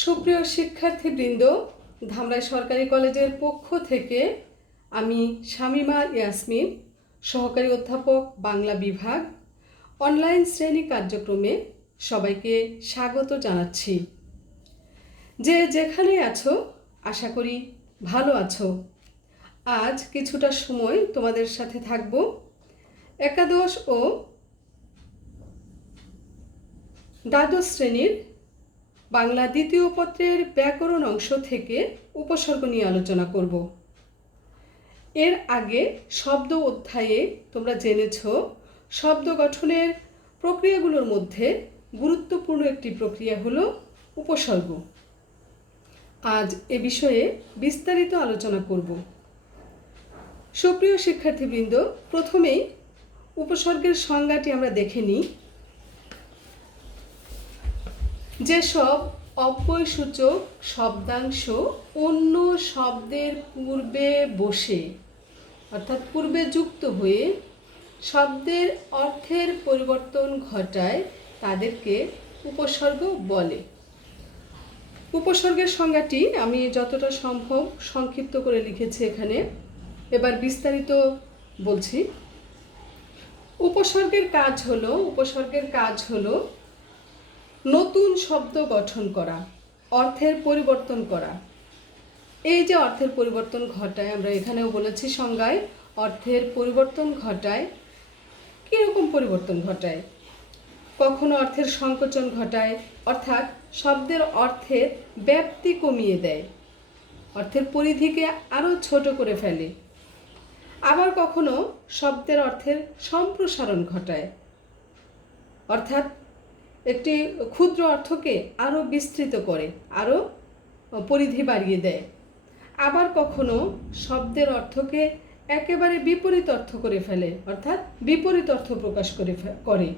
সুপ্রিয় শিক্ষার্থীবৃন্দ, ধামরাই সরকারি কলেজের পক্ষ থেকে আমি শামিমা ইয়াসমিন, সহকারী অধ্যাপক বাংলা বিভাগ, অনলাইন শ্রেণী কার্যক্রমে সবাইকে স্বাগত জানাচ্ছি। যে যেখানে আছো আশা করি ভালো আছো। আজ কিছুটা সময় তোমাদের সাথে থাকব একাদশ ও দ্বাদশ শ্রেণীর বাংলা দ্বিতীয় পত্রের ব্যাকরণ অংশ থেকে উপসর্গ নিয়ে আলোচনা করব। এর আগে শব্দ অধ্যায়ে তোমরা জেনেছ শব্দ গঠনের প্রক্রিয়াগুলোর মধ্যে গুরুত্বপূর্ণ একটি প্রক্রিয়া হলো উপসর্গ। আজ এ বিষয়ে বিস্তারিত আলোচনা করব। সুপ্রিয় শিক্ষার্থীবৃন্দ, প্রথমেই উপসর্গের সংজ্ঞাটি আমরা দেখে নিই। যেসব অব্যয়সূচক শব্দাংশ অন্য শব্দের পূর্বে বসে অর্থাৎ পূর্বে যুক্ত হয়ে শব্দের অর্থের পরিবর্তন ঘটায় তাদেরকে উপসর্গ বলে। উপসর্গের সংজ্ঞাটি আমি যতটা সম্ভব সংক্ষিপ্ত করে লিখেছি এখানে, এবার বিস্তারিত বলছি। উপসর্গের কাজ হলো নতুন শব্দ গঠন করা, অর্থের পরিবর্তন করা। এই যে অর্থের পরিবর্তন ঘটায়, আমরা এখানেও বলেছি সংজ্ঞায়, অর্থের পরিবর্তন ঘটায়। কীরকম পরিবর্তন ঘটায়? কখনো অর্থের সংকোচন ঘটায়, অর্থাৎ শব্দের অর্থের ব্যাপ্তি কমিয়ে দেয়, অর্থের পরিধিকে আরও ছোট করে ফেলে। আবার কখনো শব্দের অর্থের সম্প্রসারণ ঘটায়, অর্থাৎ একটি ক্ষুদ্র অর্থকে আরও বিস্তৃত করে, আরও পরিধি বাড়িয়ে দেয়। আবার কখনো শব্দের অর্থকে একেবারে বিপরীত অর্থ করে ফেলে, অর্থাৎ বিপরীত অর্থ প্রকাশ করে।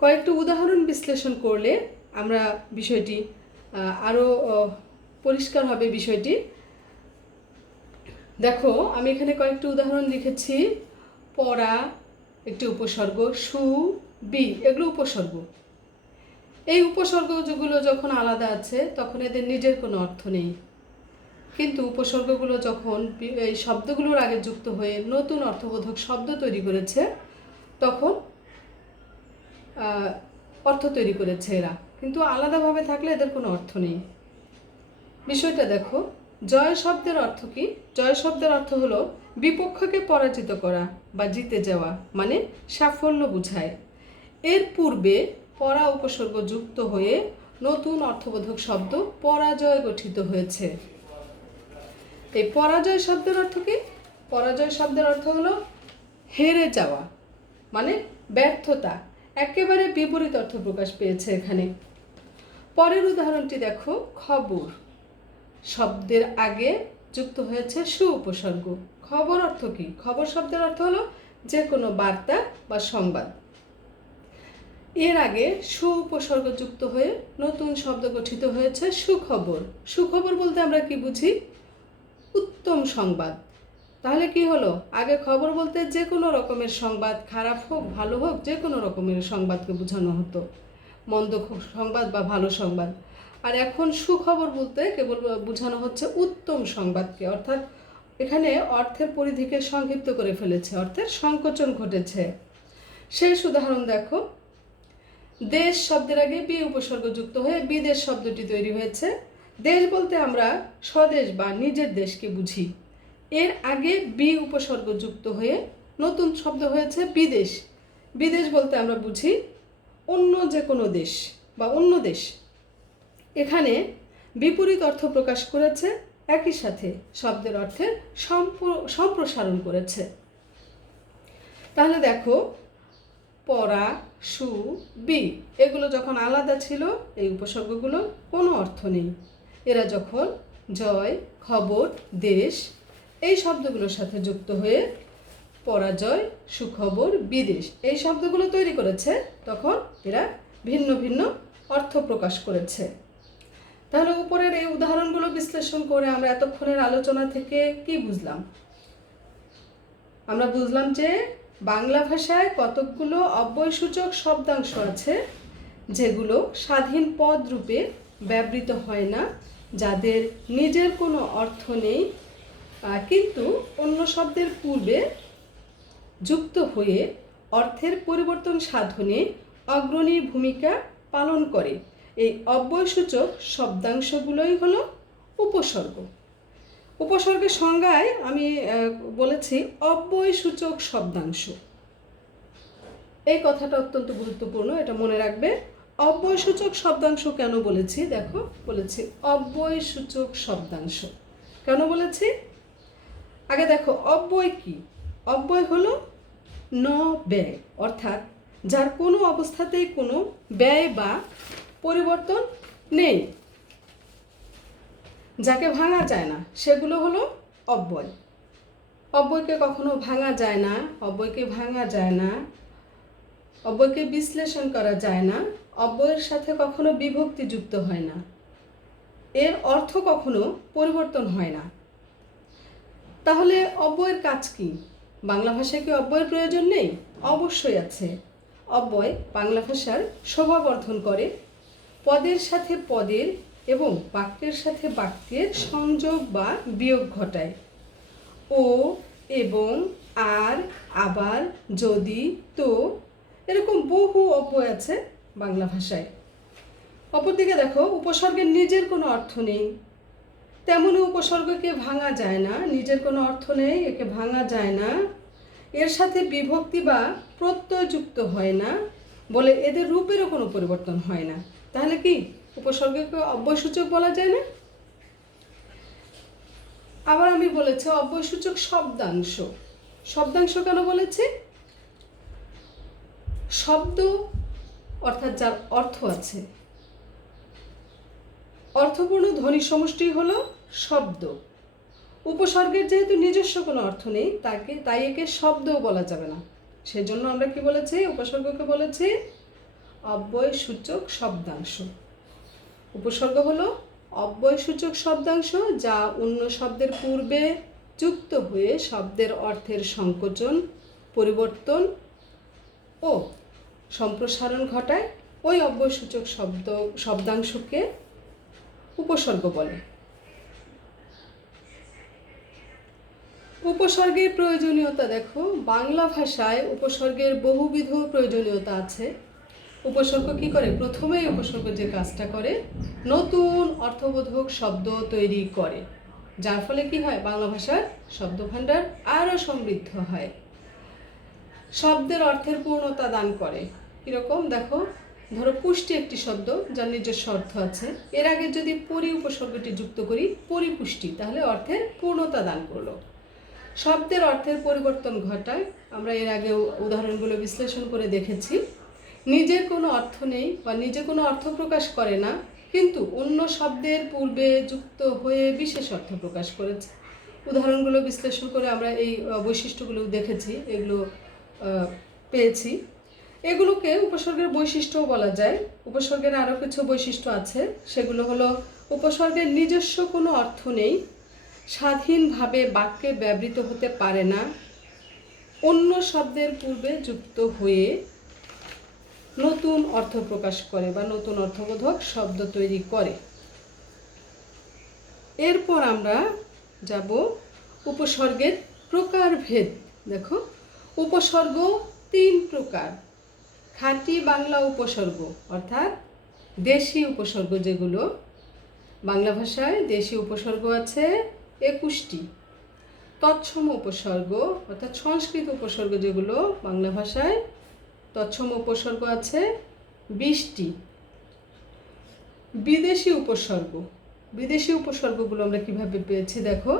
কয়েকটি উদাহরণ বিশ্লেষণ করলে আমরা বিষয়টি আরও পরিষ্কার হবে। বিষয়টি দেখো, আমি এখানে কয়েকটি উদাহরণ লিখেছি। পড়া একটি উপসর্গ, সু, বি এগুলো উপসর্গ। এই উপসর্গগুলো যখন আলাদা আছে তখন এদের নিজের কোনো অর্থ নেই, কিন্তু উপসর্গগুলো যখন এই শব্দগুলোর আগে যুক্ত হয়ে নতুন অর্থবোধক শব্দ তৈরি করেছে তখন অর্থ তৈরি করেছে এরা, কিন্তু আলাদাভাবে থাকলে এদের কোনো অর্থ নেই। বিষয়টা দেখো, জয় শব্দের অর্থ কি? জয় শব্দের অর্থ হলো বিপক্ষকে পরাজিত করা বা জিতে যাওয়া, মানে সাফল্য বোঝায়। এর পূর্বে পরা উপসর্গ যুক্ত হয়ে নতুন অর্থবোধক শব্দ পরাজয় গঠিত হয়েছে। এই পরাজয় শব্দের অর্থ কি? পরাজয় শব্দের অর্থ হলো হেরে যাওয়া, মানে ব্যর্থতা। একেবারে বিপরীত অর্থ প্রকাশ পেয়েছে এখানে। পরের উদাহরণটি দেখো, খবর শব্দের আগে যুক্ত হয়েছে সু উপসর্গ। খবর অর্থ কি? খবর শব্দের অর্থ হলো যে কোনো বার্তা বা সংবাদ। এর আগে সু উপসর্গ যুক্ত হয়ে নতুন শব্দ গঠিত হয়েছে সুখবর। সুখবর বলতে আমরা কি বুঝি? উত্তম সংবাদ। তাহলে কি হলো? আগে খবর বলতে যে কোনো রকমের সংবাদ, খারাপ হোক ভালো হোক, যে কোনো রকমের সংবাদকে বোঝানো হতো, মন্দ সংবাদ বা ভালো সংবাদ। আর এখন সুখবর বলতে কেবল বোঝানো হচ্ছে উত্তম সংবাদকে, অর্থাৎ এখানে অর্থের পরিধিকে সংক্ষিপ্ত করে ফেলেছে, অর্থের সংকোচন ঘটেছে। শেষ উদাহরণ দেখো, দেশ শব্দের আগে বি উপসর্গ যুক্ত হয়ে বিদেশ শব্দটি তৈরি হয়েছে। দেশ বলতে আমরা স্বদেশ বা নিজের দেশকে বুঝি। এর আগে বি উপসর্গ যুক্ত হয়ে নতুন শব্দ হয়েছে বিদেশ। বিদেশ বলতে আমরা বুঝি অন্য যে কোনো দেশ বা অন্য দেশ। এখানে বিপরীত অর্থ প্রকাশ করেছে, একই সাথে শব্দের অর্থের সম্প্রসারণ করেছে। তাহলে দেখো, পড়া, সু, বি এগুলো যখন আলাদা ছিল এই উপসর্গগুলো কোনো অর্থ নেই। এরা যখন জয়, খবর, দেশ এই শব্দগুলোর সাথে যুক্ত হয়ে পরাজয়, সুখবর, বিদেশ এই শব্দগুলো তৈরি করেছে তখন এরা ভিন্ন ভিন্ন অর্থ প্রকাশ করেছে। তাহলে উপরের এই উদাহরণগুলো বিশ্লেষণ করে আমরা এতক্ষণের আলোচনা থেকে কি বুঝলাম? আমরা বুঝলাম যে বাংলা ভাষায় কতকগুলো অব্যয়সূচক শব্দাংশ আছে যেগুলো স্বাধীন পদ রূপে ব্যবহৃত হয় না, যাদের নিজের কোনো অর্থ নেই কিন্তু অন্য শব্দের পূর্বে যুক্ত হয়ে অর্থের পরিবর্তন সাধনে অগ্রণী ভূমিকা পালন করে। এই অব্যয়সূচক শব্দাংশগুলোই হলো উপসর্গ। উপসর্গের সংজ্ঞায় আমি বলেছি অব্যয়সূচক শব্দাংশ। এই কথাটা অত্যন্ত গুরুত্বপূর্ণ, এটা মনে রাখবে। অব্যয়সূচক শব্দাংশ কেন বলেছি? দেখো, বলেছি অব্যয়সূচক শব্দাংশ কেন বলেছি। আগে দেখো অব্যয় কি। অব্যয় হলো ন ব্যয়, অর্থাৎ যার কোনো অবস্থাতেই কোনো ব্যয় বা পরিবর্তন নেই, যাকে ভাঙা যায় না, সেগুলো হলো অব্যয়। অব্যয়কে কখনো ভাঙা যায় না, অব্যয়কে ভাঙা যায় না, অব্যয়কে বিশ্লেষণ করা যায় না, অব্যয়ের সাথে কখনো বিভক্তি যুক্ত হয় না, এর অর্থ কখনো পরিবর্তন হয় না। তাহলে অব্যয়ের কাজ কি? বাংলা ভাষায় কি অব্যয়ের প্রয়োজন নেই? অবশ্যই আছে। অব্যয় বাংলা ভাষার শোভাবর্ধন করে, পদের সাথে পদের এবং বাক্যের সাথে বাক্যের সংযোগ বা বিয়োগ ঘটায়। ও, এবং, আর, আবার, যদি, তো, এরকম বহু অব্যয় আছে বাংলা ভাষায়। অপরদিকে দেখো, উপসর্গের নিজের কোনো অর্থ নেই, তেমনই উপসর্গকে ভাঙা যায় না। নিজের কোনো অর্থ নেই, একে ভাঙা যায় না, এর সাথে বিভক্তি বা প্রত্যয় যুক্ত হয় না বলে এদের রূপেরও কোনো পরিবর্তন হয় না। তাহলে কি উপসর্গকে অব্যয়সূচক বলা যায় না? আবার আমি বলেছি অব্যয়সূচক শব্দাংশ। শব্দাংশ কেন বলেছি? শব্দ অর্থাৎ যার অর্থ আছে, অর্থপূর্ণ ধ্বনি সমষ্টি হলো শব্দ। উপসর্গের যেহেতু নিজস্ব কোনো অর্থ নেই, তাই একে শব্দও বলা যাবে না। সেজন্য আমরা কি বলেছি? উপসর্গকে বলেছি অব্যয়সূচক শব্দাংশ। উপসর্গ হলো অব্যয়সূচক শব্দাংশ যা অন্য শব্দের পূর্বে যুক্ত হয়ে শব্দের অর্থের সংকোচন, পরিবর্তন ও সম্প্রসারণ ঘটায়। ওই অব্যয়সূচক শব্দাংশকে উপসর্গ বলে। উপসর্গের প্রয়োজনীয়তা দেখো, বাংলা ভাষায় উপসর্গের বহুবিধ প্রয়োজনীয়তা আছে। উপসর্গ কি করে? প্রথমেই উপসর্গ যে কাজটা করে, নতুন অর্থবোধক শব্দ তৈরি করে, যার ফলে কি হয়? বাংলা ভাষার শব্দভাণ্ডার আরও সমৃদ্ধ হয়, শব্দের অর্থের পূর্ণতা দান করে। কীরকম? দেখো, ধরো পুষ্টি একটি শব্দ যার নিজস্ব অর্থ আছে, এর আগে যদি পরি উপসর্গটি যুক্ত করি পরিপুষ্টি, তাহলে অর্থের পূর্ণতা দান করলো। শব্দের অর্থের পরিবর্তন ঘটায়, আমরা এর আগে উদাহরণগুলো বিশ্লেষণ করে দেখেছি। নিজের কোনো অর্থ নেই বা নিজে কোনো অর্থ প্রকাশ করে না, কিন্তু অন্য শব্দের পূর্বে যুক্ত হয়ে বিশেষ অর্থ প্রকাশ করেছে। উদাহরণগুলো বিশ্লেষণ করে আমরা এই বৈশিষ্ট্যগুলো দেখেছি, এগুলো পেয়েছি। এগুলোকে উপসর্গের বৈশিষ্ট্যও বলা যায়। উপসর্গের আরও কিছু বৈশিষ্ট্য আছে, সেগুলো হলো উপসর্গের নিজস্ব কোনো অর্থ নেই, স্বাধীনভাবে বাক্যে ব্যবহৃত হতে পারে না, অন্য শব্দের পূর্বে যুক্ত হয়ে নতুন অর্থ প্রকাশ করে বা নতুন অর্থবোধক শব্দ তৈরি করে। এরপর আমরা যাব উপসর্গের প্রকারভেদ। দেখো, উপসর্গ 3 প্রকার। খাঁটি বাংলা উপসর্গ অর্থাৎ দেশি উপসর্গ, যেগুলো বাংলা ভাষায় দেশি উপসর্গ আছে 21টি। তৎসম উপসর্গ অর্থাৎ সংস্কৃত উপসর্গ, যেগুলো বাংলা ভাষায় তৎসম উপসর্গ আছে 20টি। বিদেশি উপসর্গ, বিদেশি উপসর্গগুলো আমরা কিভাবে পেয়েছি দেখো,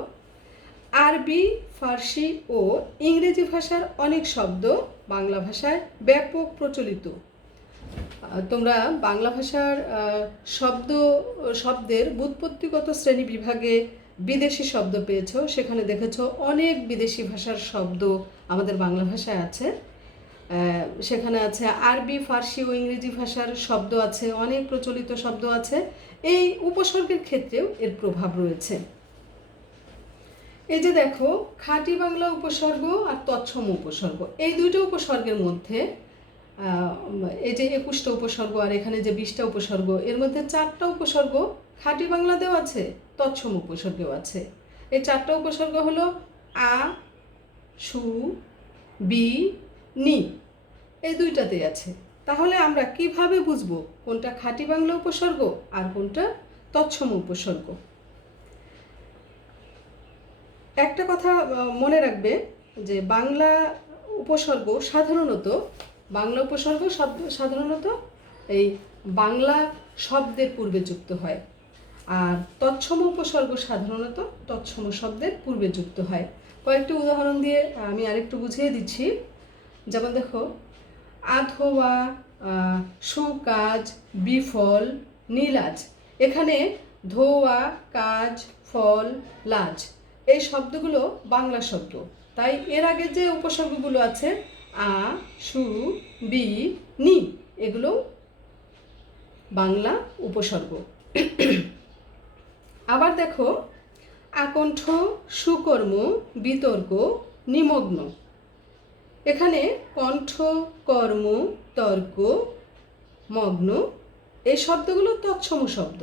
আরবি, ফার্সি ও ইংরেজি ভাষার অনেক শব্দ বাংলা ভাষায় ব্যাপক প্রচলিত। তোমরা বাংলা ভাষার শব্দের ব্যুৎপত্তিগত শ্রেণী বিভাগে বিদেশি শব্দ পেয়েছো, সেখানে দেখেছো অনেক বিদেশি ভাষার শব্দ আমাদের বাংলা ভাষায় আছে। সেখানে আছে আরবি, ফার্সি ও ইংরেজি ভাষার শব্দ আছে, অনেক প্রচলিত শব্দ আছে। এই উপসর্গের ক্ষেত্রেও এর প্রভাব রয়েছে। এই যে দেখো, খাঁটি বাংলা উপসর্গ আর তৎসম উপসর্গ, এই দুইটা উপসর্গের মধ্যে এই যে 21টা উপসর্গ আর এখানে যে 20টা উপসর্গ, এর মধ্যে 4টা উপসর্গ খাঁটি বাংলাতেও আছে, তৎসম উপসর্গেও আছে। এই 4টা উপসর্গ হলো আ, সু, বি, নি, এই দুইটাতেই আছে। তাহলে আমরা কিভাবে বুঝবো কোনটা খাঁটি বাংলা উপসর্গ আর কোনটা তৎসম উপসর্গ? একটা কথা মনে রাখবে যে বাংলা উপসর্গ সাধারণত এই বাংলা শব্দের পূর্বে যুক্ত হয়, আর তৎসম উপসর্গ সাধারণত তৎসম শব্দের পূর্বে যুক্ত হয়। কয়েকটি উদাহরণ দিয়ে আমি আরেকটু বুঝিয়ে দিচ্ছি। যেমন দেখো, আধোয়া, সুকাজ, বিফল, নীলাজ, এখানে ধোয়া, কাজ, ফল, লাজ, এই শব্দগুলো বাংলা শব্দ। তাই এর আগে যে উপসর্গগুলো আছে আ, সু, বি, নি, এগুলো বাংলা উপসর্গ। আবার দেখো, আকণ্ঠ, সুকর্ম, বিতর্ক, নিমগ্ন, এখানে কণ্ঠ, কর্ম, তর্ক, মগ্ন, এই শব্দগুলো তৎসম শব্দ।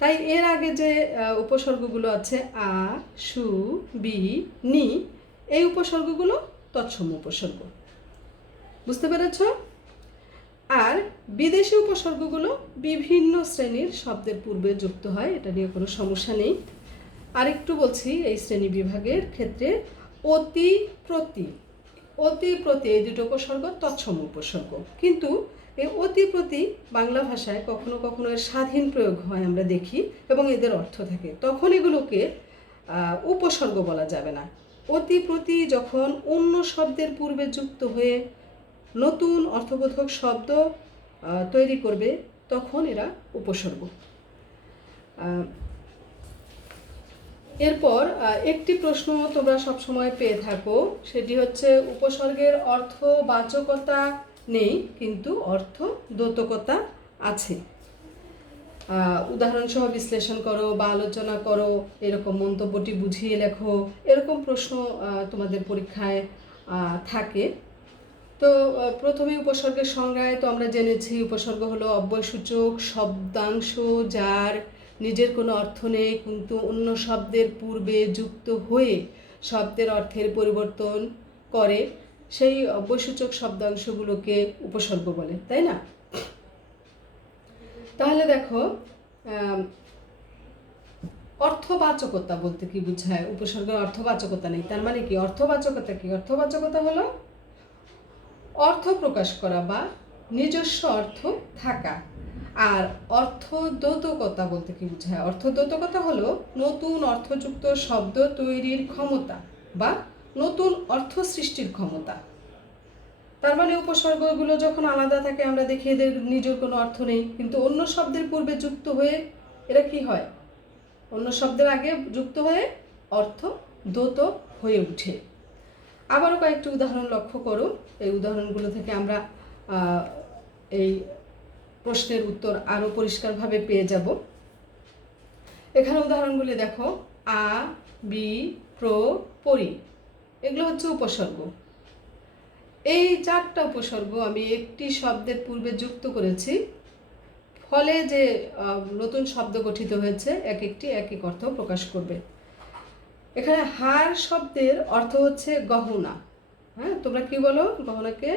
তাই এর আগে যে উপসর্গগুলো আছে আ, সু, বি, নি, এই উপসর্গগুলো তৎসম উপসর্গ। বুঝতে পেরেছ? আর বিদেশি উপসর্গগুলো বিভিন্ন শ্রেণীর শব্দের পূর্বে যুক্ত হয়, এটা নিয়ে কোনো সমস্যা নেই। আরেকটু বলছি, এই শ্রেণী বিভাগের ক্ষেত্রে অতি, প্রতি, এই দুটো উপসর্গ তৎসম উপসর্গ। কিন্তু এই অতি, প্রতি বাংলা ভাষায় কখনো কখনো এর স্বাধীন প্রয়োগ হয় আমরা দেখি, এবং এদের অর্থ থাকে, তখন এগুলোকে উপসর্গ বলা যাবে না। অতি, প্রতি যখন অন্য শব্দের পূর্বে যুক্ত হয়ে নতুন অর্থবোধক শব্দ তৈরি করবে, তখন এরা উপসর্গ। এরপর একটি প্রশ্ন তোমরা সবসময় পেয়ে থাকো, সেটি হচ্ছে উপসর্গের অর্থবাচকতা নেই কিন্তু অর্থ দ্যোতকতা আছে। উদাহরণসহ বিশ্লেষণ করো বা আলোচনা করো, এরকম মন্তব্যটি বুঝিয়ে লেখো, এরকম প্রশ্ন তোমাদের পরীক্ষায় থাকে। তো প্রথমে উপসর্গের সংজ্ঞায় তো আমরা জেনেছি, উপসর্গ হলো অব্যয়সূচক শব্দাংশ যার নিজের কোনো অর্থ নেই কিন্তু অন্য শব্দের পূর্বে যুক্ত হয়ে শব্দের অর্থের পরিবর্তন করে, সেই অব্যয়সূচক শব্দাংশগুলোকে উপসর্গ বলে, তাই না? তাহলে দেখো, অর্থবাচকতা বলতে কি বোঝায়? উপসর্গের অর্থবাচকতা নেই, তার মানে কি? অর্থবাচকতা কি? অর্থবাচকতা হলো অর্থ প্রকাশ করা বা নিজস্ব অর্থ থাকা। আর অর্থদ্যোতকতা বলতে কি বোঝায়? অর্থদ্যোতকতা হলো নতুন অর্থযুক্ত শব্দ তৈরির ক্ষমতা বা নতুন অর্থ সৃষ্টির ক্ষমতা। তার মানে উপসর্গগুলো যখন আলাদা থাকে আমরা দেখি এদের নিজের কোনো অর্থ নেই, কিন্তু অন্য শব্দের পূর্বে যুক্ত হয়ে এরা কি হয়? অন্য শব্দের আগে যুক্ত হয়ে অর্থ দ্যোতক হয়ে ওঠে। আবারও কয়েকটি উদাহরণ লক্ষ্য করো, এই উদাহরণগুলো থেকে আমরা এই প্রশ্নের উত্তর আরও পরিষ্কারভাবে পেয়ে যাব। এখানে উদাহরণগুলি দেখো, আ, বি, প্র, পরি, এগুলো হচ্ছে উপসর্গ। এই 4টা উপসর্গ আমি একটি শব্দের পূর্বে যুক্ত করেছি, ফলে যে নতুন শব্দ গঠিত হয়েছে এক একটি এক এক অর্থ প্রকাশ করবে। এখানে হার শব্দের অর্থ হচ্ছে গহনা। হ্যাঁ, তোমরা কি বলো? গহনাকে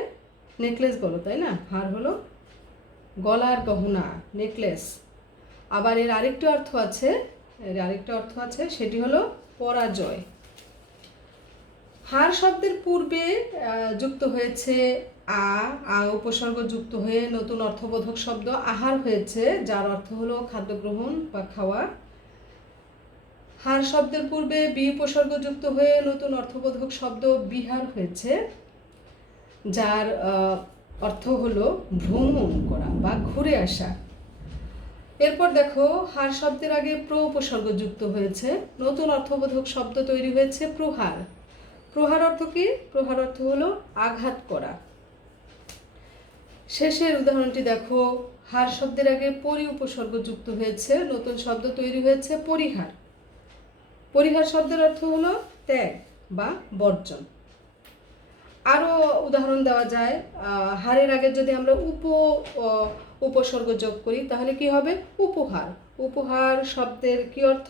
নেকলেস বলো, তাই না? হার হলো গলার গহনা, নেকলেস। আবার এর আরেকটি অর্থ আছে, সেটি হলো পরাজয়। হার শব্দের পূর্বে যুক্ত হয়েছে আ উপসর্গ যুক্ত হয়ে নতুন অর্থবোধক শব্দ আহার হয়েছে, যার অর্থ হলো খাদ্য গ্রহণ বা খাওয়া। হার শব্দের পূর্বে বি উপসর্গ যুক্ত হয়ে নতুন অর্থবোধক শব্দ বিহার হয়েছে, যার অর্থ হলো ভ্রমণ করা বা ঘুরে আসা। এরপর দেখো, হার শব্দের আগে প্র উপসর্গ যুক্ত হয়েছে, নতুন অর্থবোধক শব্দ তৈরি হয়েছে প্রহার। প্রহার অর্থ কি? প্রহার অর্থ হলো আঘাত করা। শেষের উদাহরণটি দেখো, হার শব্দের আগে পরি উপসর্গ যুক্ত হয়েছে, নতুন শব্দ তৈরি হয়েছে পরিহার। পরিহার শব্দের অর্থ হলো ত্যাগ বা বর্জন। আরও উদাহরণ দেওয়া যায়, হারের আগে যদি আমরা উপসর্গ যোগ করি তাহলে কি হবে? উপহার। উপহার শব্দের কি অর্থ?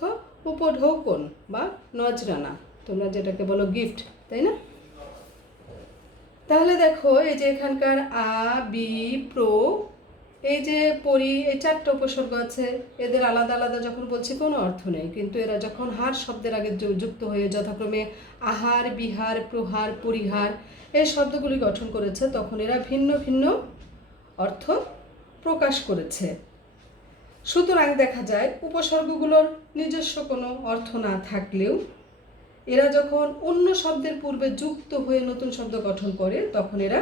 উপঢৌকন বা নজরানা, তোমরা যেটাকে বলো গিফট, তাই না? তাহলে দেখো এই যে এখানকার আ, বি, প্র, এই যে পরি, এই 4টা উপসর্গ আছে, এদের আলাদা আলাদা যখন বলছি কোনো অর্থ নেই, কিন্তু এরা যখন হার শব্দের আগে যুক্ত হয়ে যথাক্রমে আহার, বিহার, প্রহার, পরিহার এই শব্দগুলি গঠন করেছে, তখন এরা ভিন্ন ভিন্ন অর্থ প্রকাশ করেছে। সুতরাং দেখা যায় উপসর্গগুলোর নিজস্ব কোনো অর্থ না থাকলেও এরা যখন অন্য শব্দের পূর্বে যুক্ত হয়ে নতুন শব্দ গঠন করে তখন এরা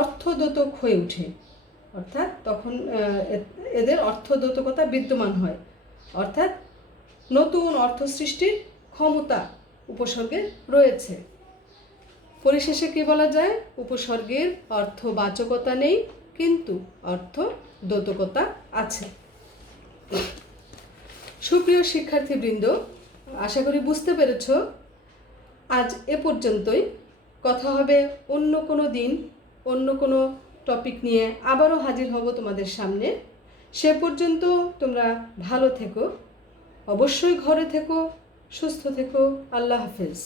অর্থদ্যোতক হয়ে ওঠে, অর্থাৎ তখন এদের অর্থদ্যোতকতা বিদ্যমান হয়, অর্থাৎ নতুন অর্থ সৃষ্টির ক্ষমতা উপসর্গে রয়েছে। পরিশেষে কি বলা যায়? উপসর্গের অর্থবাচকতা নেই, কিন্তু অর্থদ্যোতকতা আছে। সুপ্রিয় শিক্ষার্থীবৃন্দ, আশা করি বুঝতে পেরেছ। আজ এ পর্যন্তই। কথা হবে অন্য কোনো দিন, অন্য কোনো টপিক নিয়ে আবারও হাজির হব তোমাদের সামনে। সে পর্যন্ত তোমরা ভালো থেকো, অবশ্যই ঘরে থেকো, সুস্থ থেকো। আল্লাহ হাফেজ।